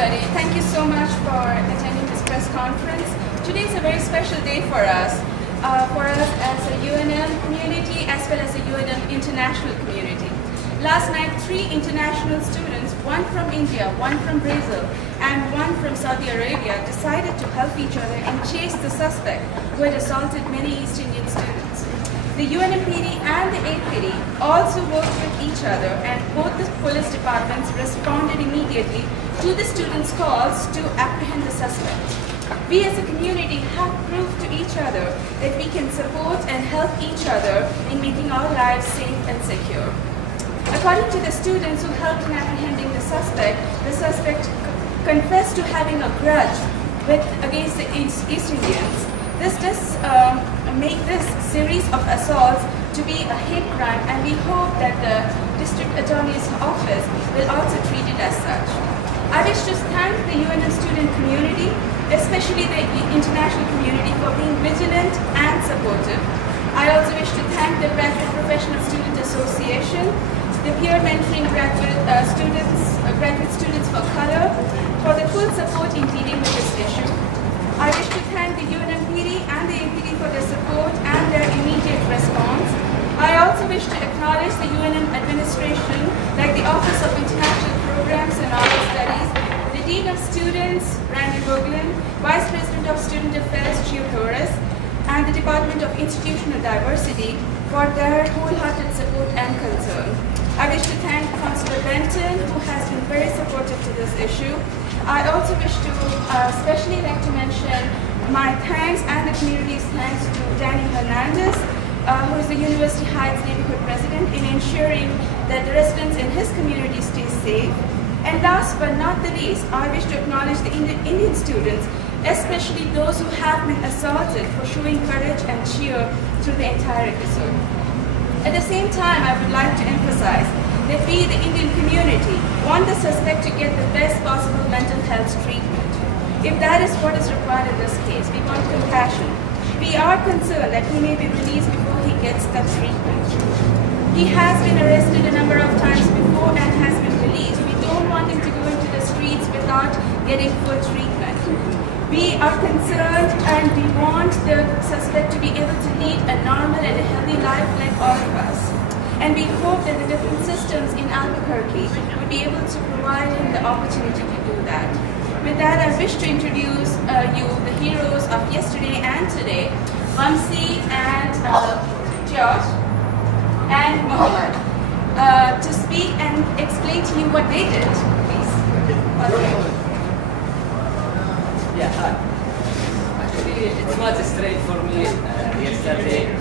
everybody. Thank you so much for attending this press conference. Today is a very special day for us as a UNM community as well as a UNM international community. Last night, 3 international students, one from India, one from Brazil, and one from Saudi Arabia, decided to help each other and chase the suspect who had assaulted many East Indian students. The UNMPD and the APD also worked with each other, and both the police departments responded immediately to the students' calls to apprehend the suspect. We as a community have proved to each other that we can support and help each other in making our lives safe and secure. According to the students who helped in apprehending the suspect confessed to having a grudge against the East Indians. This does make this series of assaults to be a hate crime, and we hope that the District Attorney's Office will also treat it as such. I wish to thank the UNM student community, especially the international community, for being vigilant and supportive. I also wish to thank the Graduate Professional Student Association, the peer mentoring graduate students for color, for the full support in dealing with this issue. I wish to thank the UNMPD and the APD for their support and their immediate response. I also wish to acknowledge the UNM administration, like the Office of International Programs and Oral Studies, the Dean of Students, Randy Boglin, Vice President of Student Affairs, Gio Torres, and the Department of Institutional Diversity for their wholehearted support and concern. I wish to thank Councillor Benton, who has been very supportive to this issue. I also wish to especially like to mention my thanks and the community's thanks to Danny Hernandez, who is the University Heights neighborhood president, in ensuring that the residents in his community stay safe. And last but not the least, I wish to acknowledge the Indian students, especially those who have been assaulted, for showing courage and cheer through the entire episode. At the same time, I would like to emphasize that we, the Indian community, want the suspect to get the best possible mental health treatment. If that is what is required in this case, we want compassion. We are concerned that he may be released before he gets that treatment. He has been arrested a number of times before and has been released. We don't want him to go into the streets without getting full treatment. We are concerned and we want the suspect to be able to lead a normal and a healthy life like all of us. And we hope that the different systems in Albuquerque would be able to provide him the opportunity to do that. With that, I wish to introduce you the heroes of yesterday and today, Vamsi and George and Mohammed, to speak and explain to you what they did, please. Okay. Yeah, hi. Actually, it was straight for me yesterday.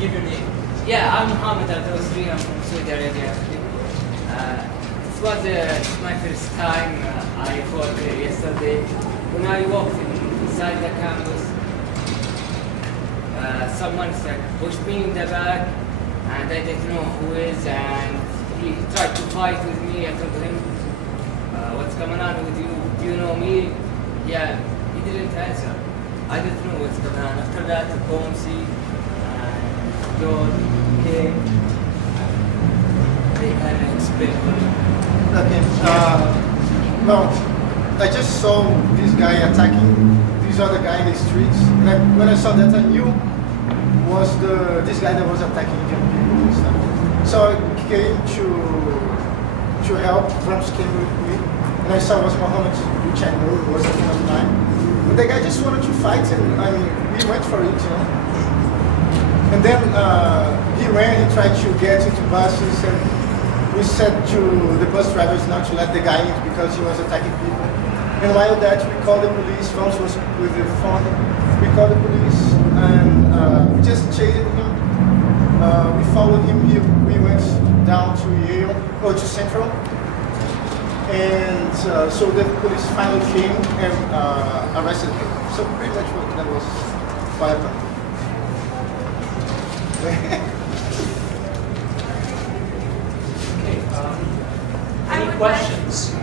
Give your name. Yeah, I'm Mohammed Al-Dosri. I'm from Saudi Arabia. It was my first time I fought yesterday. When I walked inside the campus, someone pushed me in the back, and I didn't know who is, and he tried to fight with me. I told him, what's going on with you? Do you know me? Yeah, he didn't answer. I didn't know what's going on. After that, Bomsi and George came. They kind of explained for me. Okay. Well, I just saw this guy attacking this other guy in the streets. And when I saw that, I knew was this guy that was attacking Indian people and stuff. So I came to help. Trumps came with me. And I saw was Mohammed, which I know was a friend of mine. But the guy just wanted to fight, and I mean, we went for it, you know. And then he ran, he tried to get into buses, and we said to the bus drivers not to let the guy in because he was attacking people. And while that, we called the police. Phones was with the phone. We called the police, and we just chased him. We followed him. We went down to Yale, or to Central. And so the police finally came and arrested him. So pretty much that was what happened. Any questions?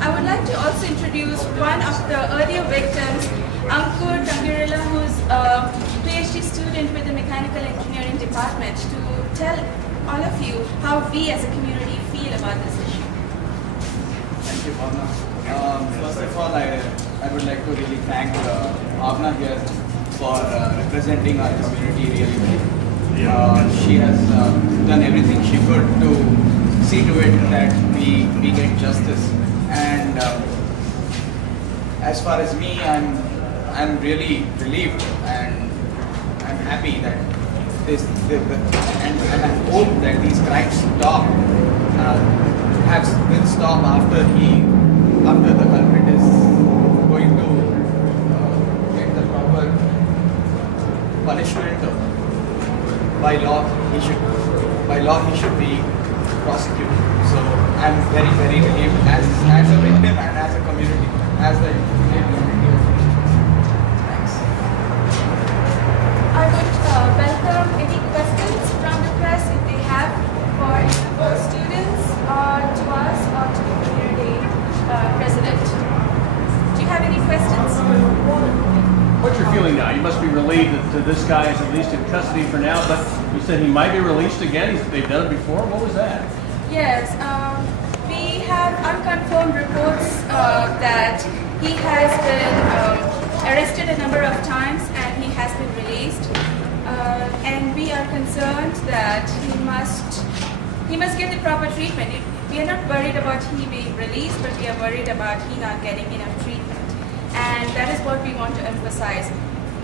I would like to also introduce one of the earlier victims, Ankur Tangirila, who's a PhD student with the Mechanical Engineering Department, to tell all of you how we as a community feel about this issue. Thank you, Bhavna. First of all, I would like to really thank Bhavna here for representing our community really well. She has done everything she could to see to it that we get justice. And as far as me, I'm really relieved and I'm happy that and I hope that these crimes stop. Will stop after the culprit is going to get the proper punishment. By law he should be prosecuted. So I'm very relieved as a victim and as a community, as the Indian community. Thanks. I would welcome any questions from the press if they have for students or to us or to the community president. Do you have any questions? What's your feeling now? You must be relieved that this guy is at least in custody for now, but you said he might be released again. They've done it before. What was that? Yes, we have unconfirmed reports that he has been arrested a number of times and he has been released. And we are concerned that he must get the proper treatment. We are not worried about he being released, but we are worried about he not getting enough treatment. And that is what we want to emphasize.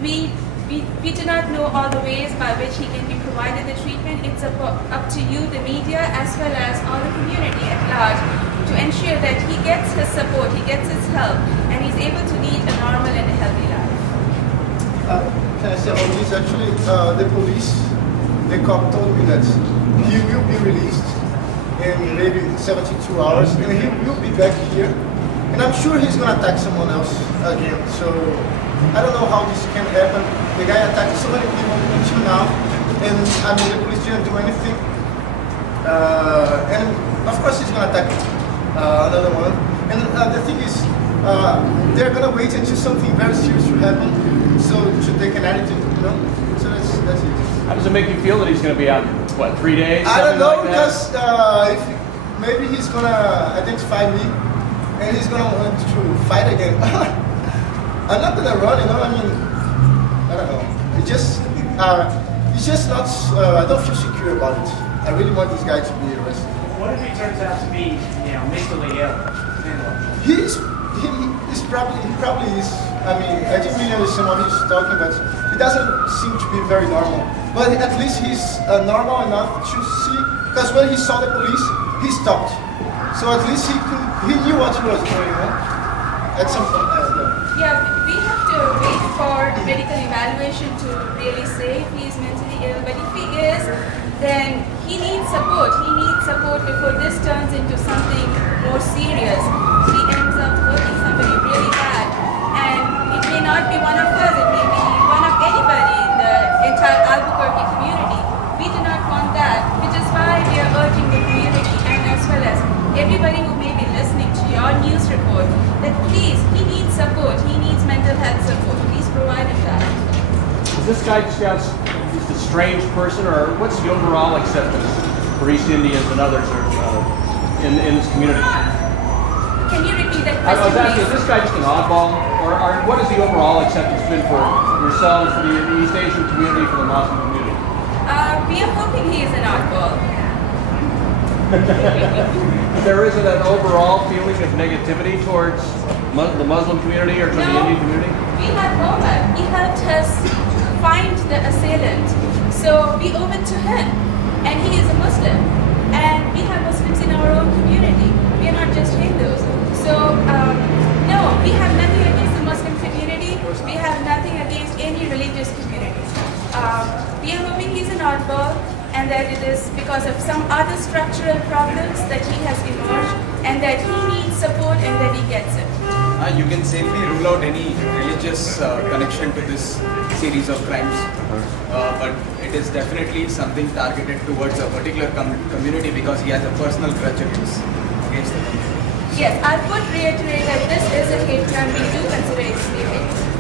We do not know all the ways by which he can be provided the treatment. It's up to you, the media, as well as all the community at large, to ensure that he gets his support, he gets his help, and he's able to lead a normal and a healthy life. Can I say about this? Actually, the police, the cop told me that he will be released in maybe 72 hours, and he will be back here. And I'm sure he's gonna attack someone else again. So I don't know how this can happen. The guy attacked so many people until now, and I mean the police didn't do anything. And of course he's gonna attack another one. And the thing is, they're gonna wait until something very serious will happen, so to take an attitude, you know. So that's it. How does it make you feel that he's going to be out, what, 3 days? I don't know, like because if maybe he's gonna identify me and he's gonna want to fight again. I'm not gonna run, you know. I mean, I don't know. It's just not. I don't feel secure about it. I really want this guy to be arrested. What if he turns out to be, mentally ill? He probably is. I mean, I didn't really understand what he's talking, but he doesn't seem to be very normal. But at least he's normal enough to see, because when he saw the police, he stopped. So at least he knew what he was doing, at some point. Yeah, we have to wait for medical evaluation to really say if he is mentally ill. But if he is, then he needs support. He needs support before this turns into something more serious. He ends up hurting somebody really bad. And it may not be one of us, it may be one of anybody in the entire Albuquerque community. We do not want that, which is why we are urging the community and as well as everybody who may be listening to your news report that please, he needs support, he needs mental health support. Please provide him that. Is this guy just a strange person, or what's the overall acceptance for East Indians and others in this community? Can you repeat that I was question, asking, is please? this guy just an oddball, or what has the overall acceptance been for yourselves, for the East Asian community, for the Muslim community? We are hoping he is an oddball. There isn't an overall feeling of negativity towards the Muslim community or to the Indian community? We had Mohammed. He helped us find the assailant. So we owe it to him. And he is a Muslim. And we have Muslims in our own community. We are not just Hindus. So, no, we have nothing against the Muslim community. We have nothing against any religious community. We are hoping he's an oddball, and that it is because of some other structural problems that he has emerged, and that he needs support and that he gets it. You can safely rule out any religious connection to this series of crimes, but it is definitely something targeted towards a particular community because he has a personal grudge against them. Yes, I would reiterate that this is a hate crime. We do consider it to be a hate crime.